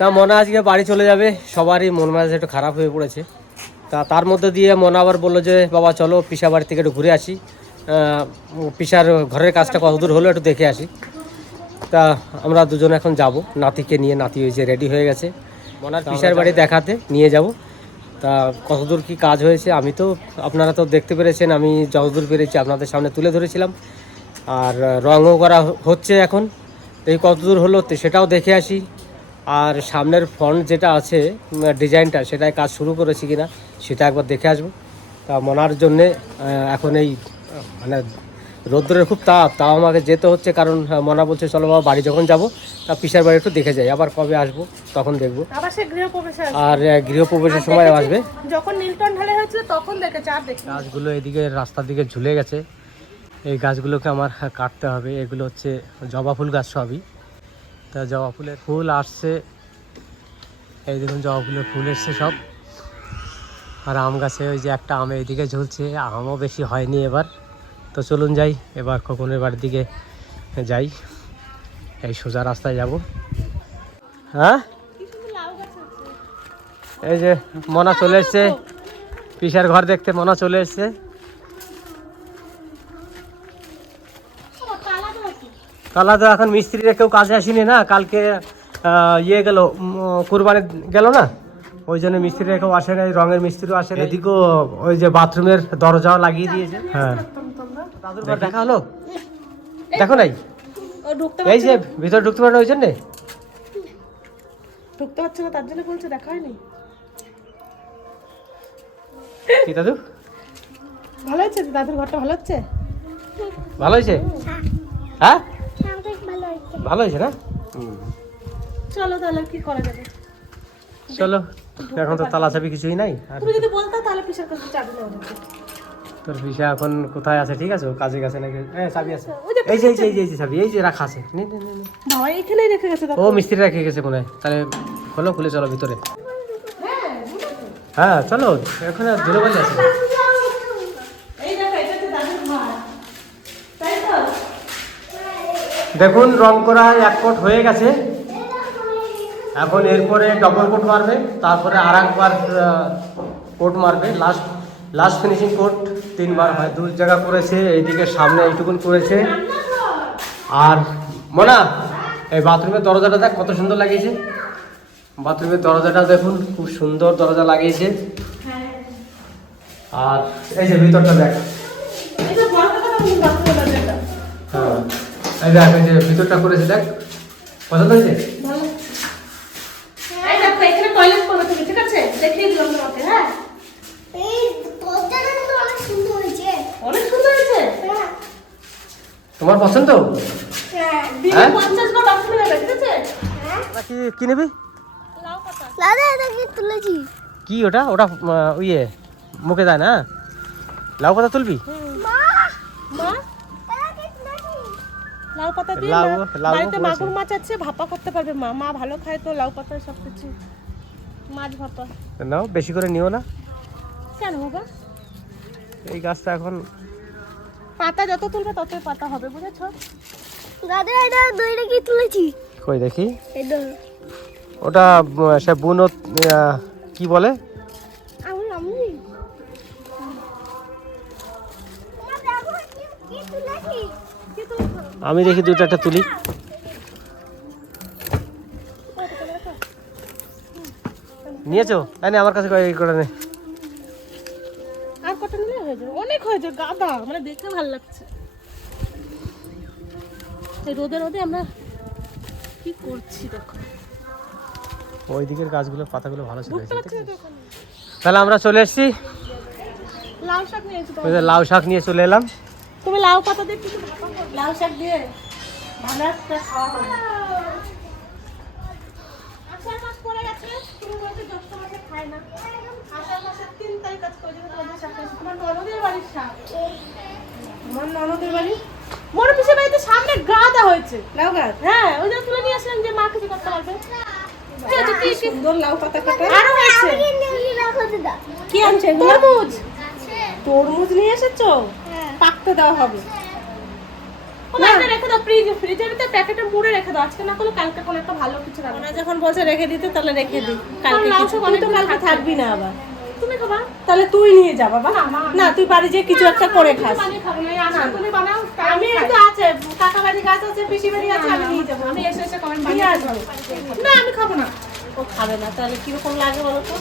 তা মনে আজকে বাড়ি চলে যাবে। সবারই মন মেজাজ একটু খারাপ হয়ে পড়েছে। তা তার মধ্যে দিয়ে মনে আবার বলল যে বাবা চলো পিসা বাড়ি থেকে একটু ঘুরে আসি। পিসার ঘরের কাজটা কতদূর হলো একটু দেখে আসি। তা আমরা দুজন এখন যাব। নাতিকে নিয়ে নাতি হয়েছে রেডি হয়ে গেছে। মনার পিসার বাড়ি দেখাতে নিয়ে যাব। তা কতদূর কি কাজ হয়েছে আমি তো আপনারা তো দেখতে পেরেছেন আমি যতদূর পেরেছি আপনাদের সামনে তুলে ধরেছিলাম। আর রঙও করা হচ্ছে এখন। এই কতদূর হলো তো সেটাও দেখে আসি। আর সামনের ফ্রন্ট যেটা আছে ডিজাইনটা সেটাই কাজ শুরু করেছি কিনা সেটা একবার দেখে আসব। তা মনার জন্যে এখন এই মানে রোদ্রের খুব তাপ তাও আমাকে যেতে হচ্ছে কারণ মনা বলছে চলো বাবা বাড়ি যখন যাব তা পিসার বাড়ি একটু দেখে যাই আবার কবে আসব তখন দেখব। আর গৃহপ্রবেশের সময় আসবে। যখন নীলটন ঢালাই হয়েছিল তখন দেখেছে আর দেখি গাছগুলো এদিকে রাস্তার দিকে ঝুলে গেছে। এই গাছগুলোকে আমার কাটতে হবে। এগুলো হচ্ছে জবা ফুল গাছ সবই। তা জবা ফুলের ফুল আসছে। এই দেখুন, জবা ফুলের ফুল এসছে সব। আর আম গাছে ওই যে একটা আম এইদিকে ঝুলছে, আমও বেশি হয়নি এবার। তো চলুন যাই, এবার খোকনের বাড়ির দিকে যাই। এই সোজা রাস্তায় যাব। হ্যাঁ? এই যে, মনা চলে এসছে। পিসার ঘর দেখতে মনা চলে এসছে। কালা তো এখন মিস্ত্রিরা কেউ কাজে আসেনি না কালকে ইয়ে গেল কুরবানি গেল না? ওই জন্য মিস্ত্রিরা কেউ আসে না রঙের মিস্ত্রিও আসে না এদিকেও ওই যে বাথরুমের দরজাও লাগিয়ে দিয়েছে। হ্যাঁ। দাদুর দেখা। হলো? দেখো নাই? এই যে ভিতরে ঢুকতে পারে না? ওই জন্যে ঢুকতে পারছে না তার জন্য বলছে দেখা হয়নি। কি দাদু? ভালো হচ্ছে দাদুর ঘরটা ভালো হচ্ছে? ভালো হয়েছে? হ্যাঁ? ভালো হয়েছে না? চলো তাহলে কি করা যাবে? চলো এখন তো তালা চাবি কিছুই নাই। তুমি যদি বলতো তাহলে পিসার কাছে চাবি নেওয়া তোর ভিসা এখন কোথায় আছে ঠিক আছে? কাজে গেছে নাকি? হ্যাঁ চাবি আছে। এই যে এই যে এই যে চাবি এই যে রাখা আছে। নে, নে, নে। বাবা এখানেই রেখে গেছে ও মিস্ত্রি রেখে গেছে মনে হয়। তাহলে খোলো খুলে চলো ভিতরে। হ্যাঁ চলো এখানে ধুলোবালি আছে এই দেখো এটা হচ্ছে দাদুর ঘর তাই তো দেখুন রং করা এক কোট হয়ে গেছে। এখন এরপরে ডবল কোট মারবে তারপরে আর একবার কোট মারবে। লাস্ট লাস্ট ফিনিশিং কোট তিনবার হয়। দু জায়গা করেছে এইদিকে সামনে এইটুকুন করেছে। আর মোনা এই বাথরুমের দরজাটা দেখ কত সুন্দর লাগিয়েছে। বাথরুমের দরজাটা দেখুন খুব সুন্দর দরজা লাগিয়েছে। আর এই যে ভিতরটা দেখ। হ্যাঁ। দেখ এই যে ভিতরটা করেছে দেখ। পছন্দ হয়েছে? ভালো। এই দেখো এখানে টয়লেট করবে তুমি ঠিক আছে? দেখিয়ে দিলাম তোমাকে হ্যাঁ? এই দরজাটা কিন্তু অনেক সুন্দর হয়েছে। অনেক সুন্দর হয়েছে? তোমার পছন্দ? হ্যাঁ। দিনে হ্যাঁ? পঞ্চাশ বার বাথরুমে যাবে ঠিক আছে? কি কি নেবি? লাউ পাতা। দাদা এটা কি তুলেছি? কি ওটা? ওটা ইয়ে মুখে যায় না? লাউ পাতা তুলবি? মা! মা! লাউ পাতা দিয়ে লাউ- বাড়িতে মাগুর মাছ আছে ভাপা করতে পারবে মা। মা ভালো খায় তো লাউ পাতা সব কিছু মাছ ভাপা। নাও বেশি করে নিও না। কেন বাবা? এই গাছটা এখন পাতা যত তুলবে ততই পাতা হবে বুঝেছ? দাদা এটা দইটা কি তুলেছি? কই দেখি? এটা ওটা সে বুনো কি বলে আমি আমি মা দেখো কি কি তুলেছি কি তুলছো আমি দেখি দুটো একটা তুলি। নিয়েছো? নে, আমার কাছে কয়- করে নে। আর নিলে হয়ে যাবে? অনেক হয়েছে গাদা। মানে দেখতে ভালো লাগছে। এই রোদে রোদে আমরা কি করছি দেখো? ওই দিকের গাছগুলো পাতাগুলো ভালো ছিল। তাহলে আমরা চলে এসেছি। শাক লাউ শাক নিয়ে চলে এলাম। তুমি লাউ পাতা দিয়ে কিছু লাউ শাক দিয়ে ভালো একটা খাওয়া হবে। আষাঢ় মাস পড়ে গেছে তুমি বলছো জ্যৈষ্ঠ মাসে খায় না। আষাঢ় মাসের তিন তারিখ আজকে ওই তোমাদের শাক হয়েছে। তোমার ননদের বাড়ির শাক। আমার ননদের বাড়ি? পিসের বাড়িতে সামনে গাদা হয়েছে। লাউ গাছ? হ্যাঁ ওই জন্য তুলে নিয়ে আসলাম যে মা কিছু করতে পারবে। ঠিক আছে, কি- কি- সুন্দর লাউ পাতা কাটা। আরও হয়েছে। কি আনছে তরমুজ। তরমুজ নিয়ে এসেছ? পাকতে দেওয়া হবে। না রেখে দাও ফ্রিজ ফ্রিজের ভিতরে প্যাকেটে মুড়ে রেখে দাও। আজকে না করলে কালকে কোনো একটা ভালো কিছু রান্না। যখন বলছে রেখে দিতে তাহলে রেখে দিই। কালকে তুই তো থাকবি। না আবার। তুমি খাবা। তাহলে তুই নিয়ে যা বাবা। না তুই বাড়ি যে কিছু একটা করে খাস। বানিয়ে খাব না। এই আজকে তুমি আমি এই তো আছে কাকা বাড়ি গাছ আছে পিসি বাড়ি আছে আমি নিয়ে যাব। আমি এসে এসে কমেন্ট বানিয়ে আসব। না আমি খাব না। ও খাবে না তাহলে কীরকম লাগে বলো তো?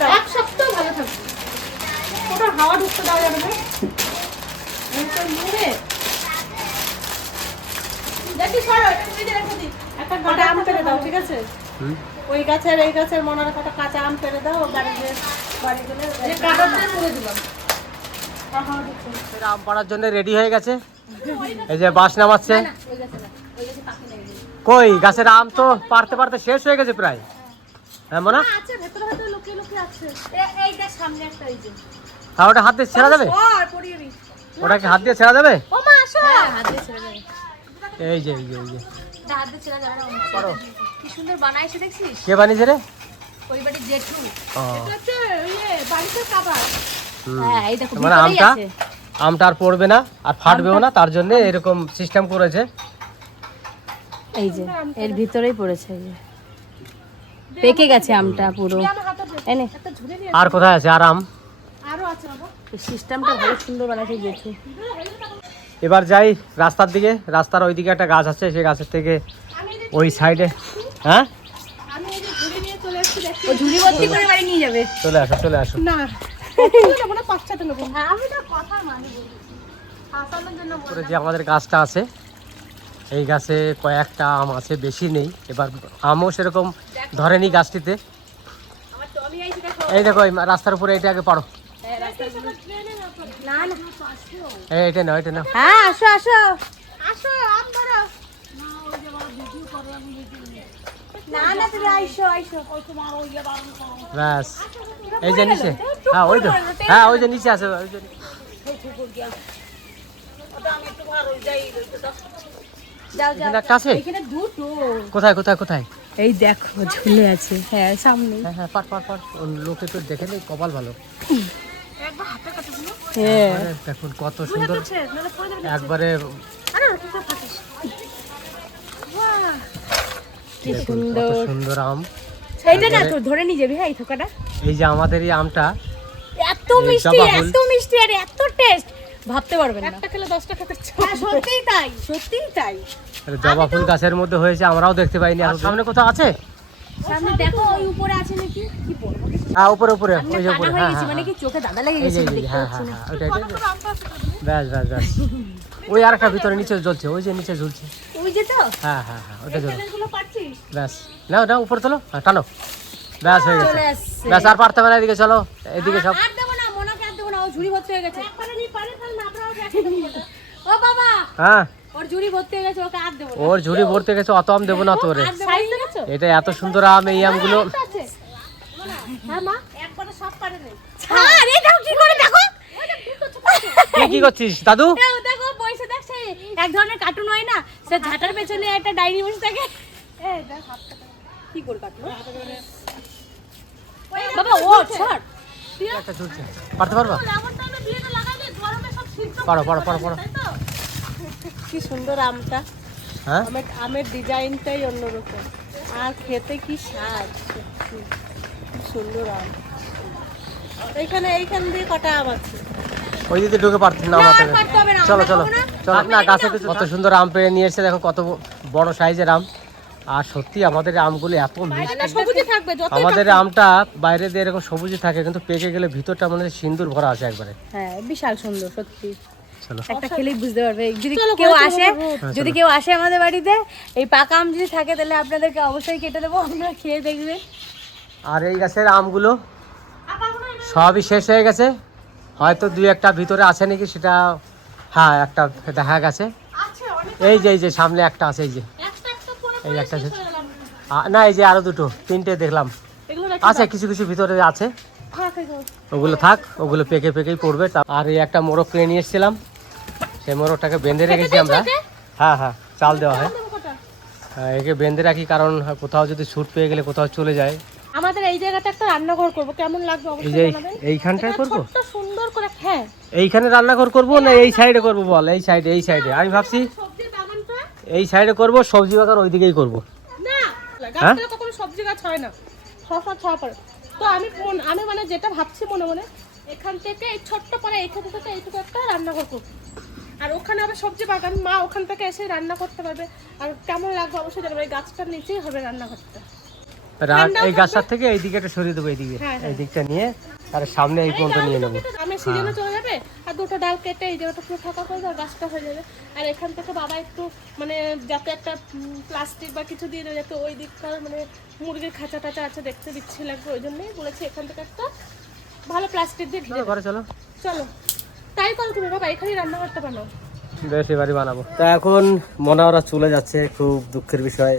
দাও। এক সপ্তাহ ভালো থাকবে। ওটা হাওয়া ঢুকতে দেওয়া যাবে না। দেখি সরো এটা ফ্রিজে রেখে দিই। একটা কটা আম দাও ঠিক আছে? ওই গাছের এই গাছের মনে রাখো একটা কাঁচা আম ফেলে দাও বাড়ি বাড়ি গেলে যে কাগজ দিলাম। আম পাড়ার জন্য রেডি হয়ে গেছে। এই যে বাস নামাচ্ছে। কই গাছের আম তো পারতে পারতে শেষ হয়ে গেছে প্রায়। হ্যাঁ মনে? আছে ভেতরে ভেতরে লুকিয়ে লুকিয়ে আছে। এই দেখ সামনে একটা এই যে। তা ওটা হাত দিয়ে ছেড়া যাবে? ওটা কি হাত দিয়ে ছেড়া যাবে? হ্যাঁ দেবে এই যে এই যে এই যে। যাবে কি সুন্দর বানাইছে দেখছিস কে বানিয়েছে রে? ওই বাড়ি জেঠু এটা হচ্ছে বাড়িতে খাবার হ্যাঁ এই দেখো মানে আমটা? আমটা আর পড়বে না আর ফাটবেও না তার জন্য এরকম সিস্টেম করেছে। এই যে এর ভিতরেই পড়েছে এই যে। পেকে গেছে আমটা পুরো। এনে। আর কোথায় আছে? আর আম? সিস্টেমটা ভালো সুন্দর বানাইছে জেঠু এবার যাই রাস্তার দিকে রাস্তার ওইদিকে একটা গাছ আছে সেই গাছের থেকে ওই সাইডে। হ্যাঁ? আমি এই যে ঝুড়ি নিয়ে চলে এসেছি দেখছি। ও ঝুড়ি ভর্তি করে বাড়ি নিয়ে যাবে। চলে আসো চলে আসো। হ্যাঁ মানি যে আমাদের গাছটা আছে এই গাছে কয়েকটা আম আছে বেশি নেই। এবার আমও সেরকম ধরেনি গাছটিতে। এই দেখো এই রাস্তার উপরে এটা আগে পারো। না না এই এটা নাও এটা নাও। হ্যাঁ আসো আসো। আসো আম ধরো। না না তুমি আইসো আইসো। ব্যাস। এই যে নিচে। হ্যাঁ ওই তো। হ্যাঁ ওই যে নিচে আছে ওই যে যাও যাও। এখানে একটা আছে? এখানে দুটো। কোথায় কোথায় কোথায়? এই দেখো ঝুলে আছে। হ্যাঁ সামনে হ্যাঁ হ্যাঁ পাট পাট পাট লোকে তো দেখে নেই কপাল ভালো একবার হাতে কাটে দিলো হ্যাঁ দেখুন কত সুন্দর একবারে কি সুন্দর। সুন্দর আম। এইটা না তো ধরে নিয়ে যাবি হ্যাঁ এই থোকাটা? এই যে আমাদের এই আমটা। এত মিষ্টি জবা ফুল। এত মিষ্টি আর এত টেস্ট ভাবতে পারবেন না। একটা খেলে দশটা খেতে হ্যাঁ সত্যিই তাই সত্যিই তাই। আরে জবা ফুল গাছের মধ্যে হয়েছে আমরাও দেখতে পাইনি। আর সামনে কোথাও আছে? সামনে দেখো ওই উপরে আছে নাকি? কি বলব? হ্যাঁ উপরে উপরে ওই যে উপরে হ্যাঁ হ্যাঁ মানে কি চোখে দাদা লেগে গেছে দেখতে হ্যাঁ পাচ্ছি হ্যাঁ না হ্যাঁ ব্যাস ব্যাস ব্যাস। ওই আর একটা ভিতরে নিচে জ্বলছে ওই যে নিচে ঝুলছে ওই যে তো? হ্যাঁ হ্যাঁ হ্যাঁ ওটা জ্বল এগুলো পাচ্ছিস? ব্যাস। না ওটা উপরে তোলো। হ্যাঁ টানো। ব্যাস হয়ে গেছে। ব্যাস। আর পারতে না এদিকে চলো। এদিকে সব। আর দেবো না মনাকে আর দেবো না ও ঝুড়ি ভর্তি হয়ে গেছে। একবারে নি পারে তাহলে না আপনারা ও বাবা! হ্যাঁ। ওর ঝুড়ি ভর্তি হয়ে গেছে ওকে আর দেবো ওর ঝুড়ি ভরতে গেছে অত আম দেবো না তোরে। সাইজ এটা এত সুন্দর আম এই আমগুলো কি করে দেখো। তুই কি করছিস দাদু? দেখো দেখো বসে দেখছে এক ধরনের কার্টুন হয় না? সে ঝাঁটার পেছনে একটা ডাইনি বসে থাকে। এই দেখ হাতটা কি করে কাটলো? বাবা ও ছাড়। একটা ঝুলছে পারতে পারবা? এমন টাইমে বিয়েটা লাগাইলে গরমে সব সিদ্ধ পারো পারো পারো পারো কি সুন্দর আমটা। হ্যাঁ? আমের আমের ডিজাইনটাই অন্যরকম। আর খেতে কি স্বাদ। কি সুন্দর আম। এইখানে এইখান দিয়ে কটা আম আছে? ওই দিকে ঢুকে পারছি না না, চলো চলো। চলো। না গাছে কিছু কত সুন্দর আম পেড়ে নিয়ে এসেছে দেখো কত বড় সাইজের আম। আর সত্যি আমাদের আমগুলো এত মিষ্টি। আমাদের আমটা বাইরে দিয়ে এরকম সবুজই থাকে কিন্তু পেকে গেলে ভিতরটা মনে হয় সিন্দুর ভরা আছে একবারে। হ্যাঁ বিশাল সুন্দর সত্যি। একটা খেলেই বুঝতে পারবে। যদি কেউ আসে যদি কেউ আসে আমাদের বাড়িতে এই পাকা আম যদি থাকে তাহলে আপনাদেরকে অবশ্যই কেটে দেবো আপনারা খেয়ে দেখবেন আর এই গাছের আমগুলো সবই শেষ হয়ে গেছে। হয়তো দুই একটা ভিতরে আছে নাকি সেটা হ্যাঁ একটা দেখা গেছে। এই যে এই যে সামনে একটা আছে এই যে। এই একটা না এই যে আরও দুটো তিনটে দেখলাম। আছে কিছু কিছু ভিতরে আছে। ওগুলো থাক ওগুলো পেকে পেকেই পড়বে। তা- আর এই একটা মোরগ কিনে নিয়ে এসেছিলাম। সেই মোরগটাকে বেঁধে রেখেছি আমরা। হ্যাঁ হ্যাঁ চাল দেওয়া হয়। হ্যাঁ, একে বেঁধে রাখি কারণ কোথাও যদি ছুট পেয়ে গেলে কোথাও চলে যায়। আমাদের এই জায়গাটা একটা রান্নাঘর করব। কেমন লাগবে অবশ্যই জানাবেন। এইখানটায় করব? ছোট্ট সুন্দর করে হ্যাঁ। এইখানে রান্নাঘর করব না এই সাইডে করব বল? এই সাইডে এই সাইডে আমি ভাবছি সবজির বাগানটা? এই সাইডে করব সবজি বাগান ওই দিকেই করব। না হ্যাঁ? গাছটা কখনো সবজি গাছ হয় না। সবসময় ছড়া পড়ে। তো আমি মন- আমি মানে যেটা ভাবছি মনে মনে এখান থেকে এই ছোট্ট পাড়া এইখান থেকে এইটুকু একটা রান্নাঘর করব। আর ওখানে আবার সবজি বাগান মা ওখান থেকে এসে রান্না করতে পারবে। আর কেমন লাগবে অবশ্যই জানাবে এই গাছটার নিচেই হবে রান্নাঘরটা। এই গাছটার থেকে এই দিকে একটা সরিয়ে দেবো এইদিকে। হ্যাঁ, হ্যাঁ। এই দিকটা নিয়ে আর সামনে এই পর্যন্ত নিয়ে নেব। আমি সিজনে চলে যাবে আর দুটো ডাল কেটে এই জায়গাটা পুরো ফাঁকা করে দেওয়া গাছটা হয়ে যাবে। আর এখান থেকে বাবা একটু মানে যাতে একটা প্লাস্টিক বা কিছু দিয়ে দেয় যাতে ওই দিককার মানে মুরগির খাঁচা টাচা আছে দেখতে দিচ্ছি লাগবে ওই জন্যই বলেছি এখান থেকে একটা ভালো প্লাস্টিক দিয়ে ঘিরে ঘরে চলো। চলো। তাই করো তুমি বাবা এখানেই রান্নাঘরটা বানাও। বেশ এবারই বানাবো। তা এখন মনে ওরা চলে যাচ্ছে খুব দুঃখের বিষয়।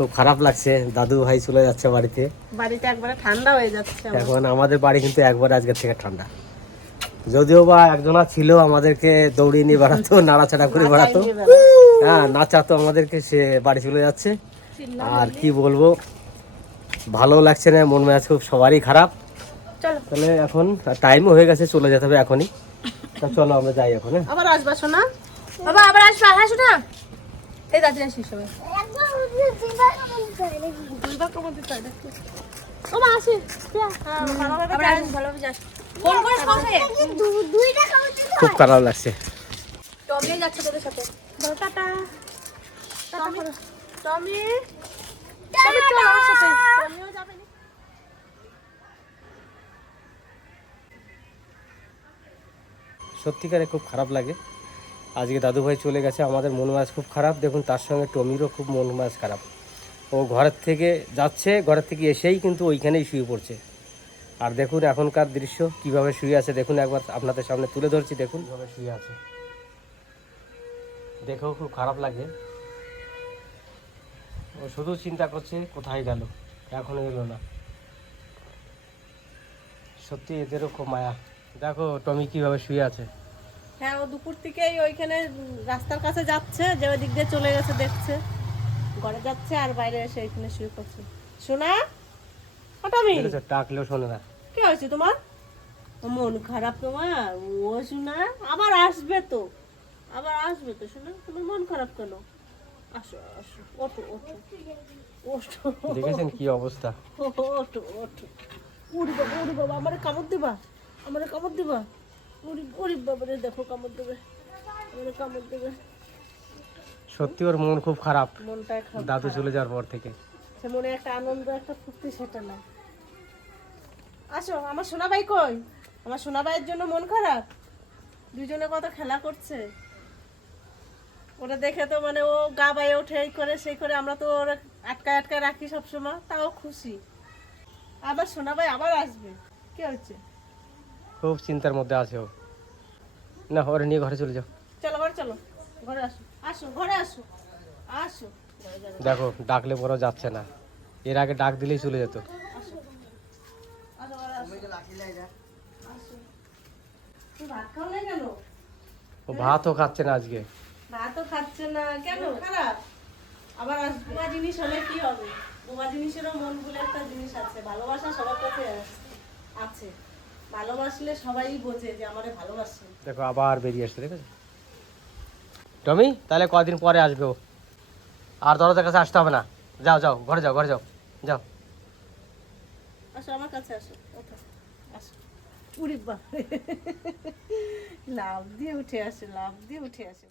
খুব খারাপ লাগছে। দাদু ভাই চলে যাচ্ছে বাড়িতে। বাড়িতে একবারে ঠান্ডা হয়ে যাচ্ছে এখন আমাদের বাড়ি কিন্তু একবার আজকের থেকে ঠান্ডা। যদিও বা একজনা ছিল আমাদেরকে দৌড়িয়ে নিয়ে বেড়াতো নাড়াচাড়া করে বেড়াতো। হ্যাঁ নাচাতো আমাদেরকে সে বাড়ি চলে যাচ্ছে। আর কি বলব? ভালো লাগছে না মন মেজাজ খুব সবারই খারাপ। তাহলে এখন টাইমও হয়ে গেছে চলে যেতে হবে এখনই। তা চলো আমরা যাই এখন হ্যাঁ। আবার আসবা শোনা বাবা আবার আসবা হ্যাঁ শোনা এই দাদি আসিস সবাই দুইবার দিতে হয় দেখো ও মা আসি দুইটা খুব খারাপ লাগছে। টমি যাচ্ছে তোদের সাথে। বল টাটা। টমি টমি টমি চল আমার সাথে। টমিও যাবে সত্যিকারে খুব খারাপ লাগে। আজকে দাদু ভাই চলে গেছে, আমাদের মন মাছ খুব খারাপ। দেখুন, তার সঙ্গে টমিরও খুব মন মাছ খারাপ। ও ঘরের থেকে যাচ্ছে, ঘরের থেকে এসেই কিন্তু ওইখানেই শুয়ে পড়ছে। আর দেখুন, এখনকার দৃশ্য, কীভাবে শুয়ে আছে, দেখুন একবার আপনাদের সামনে তুলে ধরছি, দেখুন। কীভাবে শুয়ে আছে। দেখেও খুব খারাপ লাগে। ও শুধু চিন্তা করছে, কোথায় গেল? এখনও এলো না। সত্যি এদেরও খুব মায়া। দেখো, টমি কীভাবে শুয়ে আছে। হ্যাঁ ও দুপুর থেকেই ওইখানে রাস্তার কাছে যাচ্ছে যে ওই দিক দিয়ে চলে গেছে দেখছে। ঘরে যাচ্ছে আর বাইরে এসে এখানে শুয়ে পড়ছে। শোনা দেখেছ ডাকলেও শোনে না। কি হয়েছে তোমার? মন খারাপ তোমার? ও শোনা আবার আসবে তো। আবার আসবে তো শোনা তোমার মন খারাপ কেন? আসো আসো ওঠো ওঠো। ওঠো। দেখেছেন কি অবস্থা? ওঠো ওঠো। উড়ি বাবা উড়ি বাবা আমার কামড় দিবা আমার কামড় দিবা। উড়ি উড়ি বাবা দেখো কামড় দেবে। আমার কামড় দেবে। সত্যি ওর মন খুব খারাপ। মনটাই খারাপ দাদু চলে যাওয়ার পর থেকে। সে মনে একটা আনন্দ একটা ফুর্তি সেটা না। আসো আমার সোনাবাই কই? আমার সোনাবাইয়ের জন্য মন খারাপ? দুজনে কত খেলা করছে? ওটা দেখে তো মানে ও গা বাইয়ে ওঠে এই করে সেই করে। আমরা তো ওরা আটকায় আটকায় রাখি সবসময় তাও খুশি। আবার সোনাবাই আবার আসবে। কি হচ্ছে খুব চিন্তার মধ্যে আছে ও। না ওরে নিয়ে ঘরে চলে যাও। চলো ঘরে চলো। ঘরে আসো। আসো ঘরে আসো। আসো। দেখো ডাকলে পরেও যাচ্ছে না। এর আগে ডাক দিলেই চলে যেত। ঘরে ও ভাতও খাচ্ছে না আজকে। ভাতও খাচ্ছে না। কেন? খারাপ। আবার বোমা জিনিস হলে কি হবে? বোমা জিনিসেরও মন বলে একটা জিনিস আছে। ভালোবাসা সবার কাছে আছে। ভালোবাসলে সবাই বোঝে যে আমারে ভালোবাসে। দেখো আবার বেরিয়ে আসছে দেখেছ টমি তাহলে কদিন পরে আসবে ও? আর দরজার কাছে আসতে হবে না। যাও যাও ঘরে যাও ঘরে যাও যাও। আসো আমার কাছে আসো আসো। উড়ি বা লাভ দিয়ে উঠে আসে লাভ দিয়ে উঠে আসে।